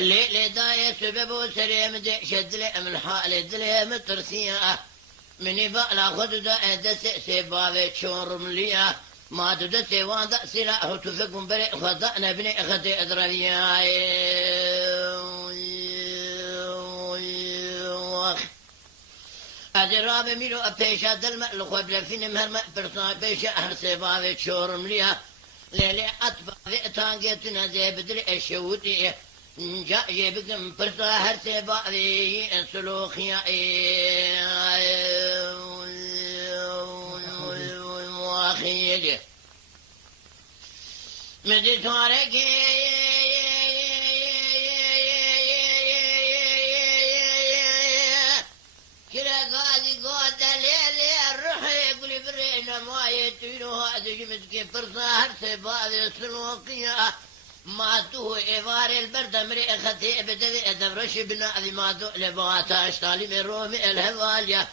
اللي داية سبب سريم دي شد لي من حالي دلي مترسية مني بقلا خد دا دس سبابي شور مليا ما تدسي وادا سلاح تفكم بري خدأنا بني خدي أدربيا أدراب ميلو أبيشا دلما لخوب فين مهرما برصا بيشا أهل سبابي شور مليا ليلي أطبع ذئتان زي بدري الشوتي جاء جيبكم برصا هر سبابي سلوخيا واخيجي مدي تاركي كلا قاضي قوة ليلي الروح يقولي برينا ما يتوينو هذا جمدكي برصا هر سبابي سلوخيا ما تو إفار البرد مري أختي بدي أدبرش بنا ذي ما دو لبغاتا أشتالي من رومي الهواليا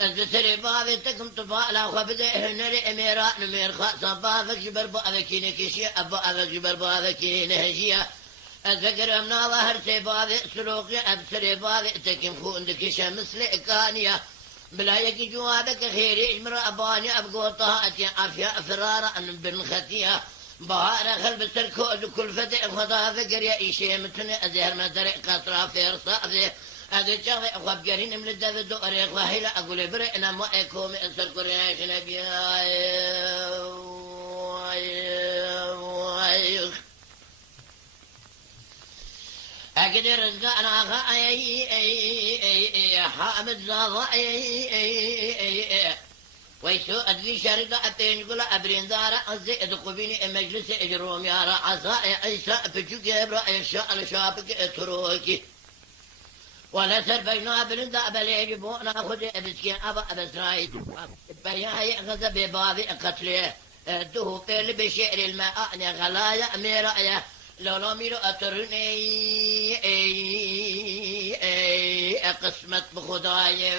البسري بابي تكم تفالا وبدأ نري أميرا نمير خاصة بابك جبر بابك نكشي أبابك جبر بابك نهجيا أذكر أمنا ظهر سبابي سلوكي أبسري بابي تكم خون دكشا مثل إكانيا بلا يكي جوابك خيري إجمر أباني أبقو طهاتي عافية فرارا بن ختيا بهار خلب سركود كل فتح خدا فكر يا إيشي متنى أزهر ما درق قطرة في رصافي أدي شغلي أخواب جرين من الدفع دوري وهلا أقول برئنا ما أكوم أسر كرياش نبي أقدر رزقنا حامد زاضا ويسو أدري شرطة أبين قول أبرين دارا أزيد قبيني مجلس إجروم يا رعصاء عيسى بجوك يبرا إنشاء لشابك اتروكي ولا سربينا بلندا بليجبونا خذ أبسكين أبا أبسرايد بياي غزة ببابي قتلي دوه بيل بشعر الماء غلايا أميرا لولا ميرو أترني قسمت بخداي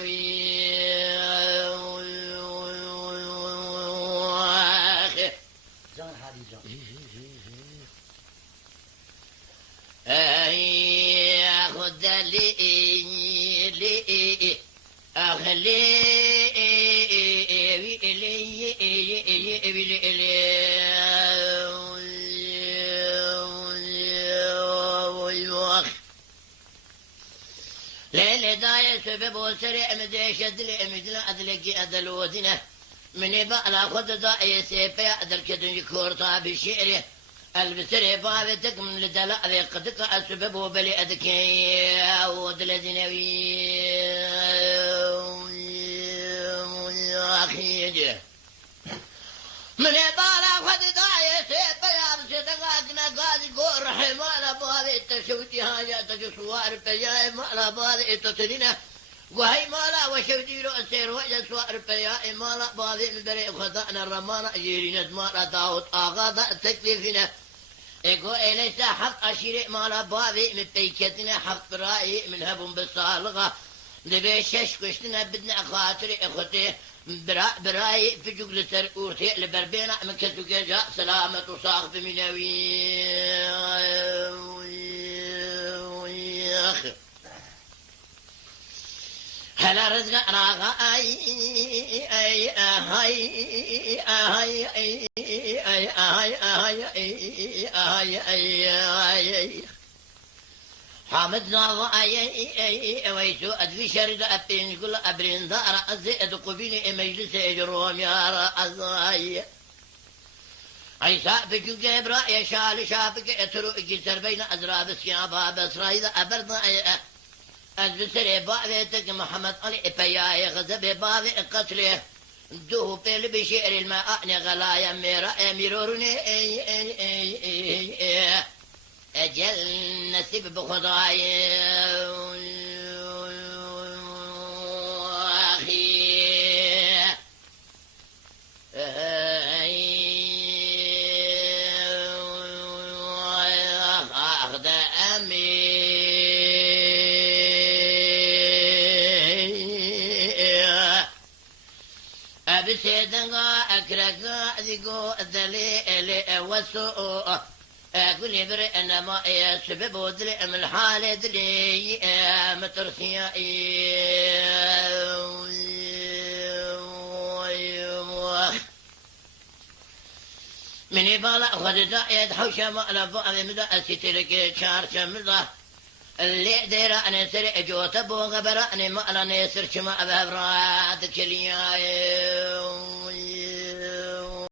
خذ لي أخلي ليلة داية سبب وسريع مدي شد لي مجلا أدلقي أدلودنا من بقى خذ داية سيبيا أدلكدن كورتا بشعره البسري بابتك من الدلاء ذي قدك أسبب وبلي أدكي ودلدنوي أخيجي من يبالا خد داية سيبا يابس تقاقنا قاضي قول رحمانا بابي التشوتي هاجاتك سوار بياي مالا بابي التطرينة وهي مالا وشوتي له السير وجه سوار بياي مالا بابي البريء خطأنا الرمانا جيرين مالا داود آغاضا تكليفنا إيقو إليس حق أشيري مالا بابي من بيكتنا حق برائي من هبون بالصالغة لبيشش كشتنا بدنا خاطري إخوتي برائي في جوجل سرقورتي لبربينا من كتو جاء سلامة وصاخب منوي هلا رزق راغا حامد ناظا ويسو أدفي شرد أبين كل أبرين دارا أزيد قبيني مجلس إجروم يا رأزاي عيسى بجو جبرا يشال شابك اترو اجسر بين أزراب السيابا بسرايد أبرنا البسري بابتك محمد علي إبياي غزب بابي قتله دوه بيل بشعر الماء غلايا ميرا أميروني أجل نسيب بخضاي أخي أخذ أمي أبسيدنا أكرك ذيقو الدليل والسوء قولي بري أنا ما سبب ودري من حالة دري مترسيا مني بالا خدتا يدحوش ما لفا مدى أسيتلك شار شمدا اللي ديرا أنا سري جوتا بوغ براني ما لاني سرش ما بهبرات كليا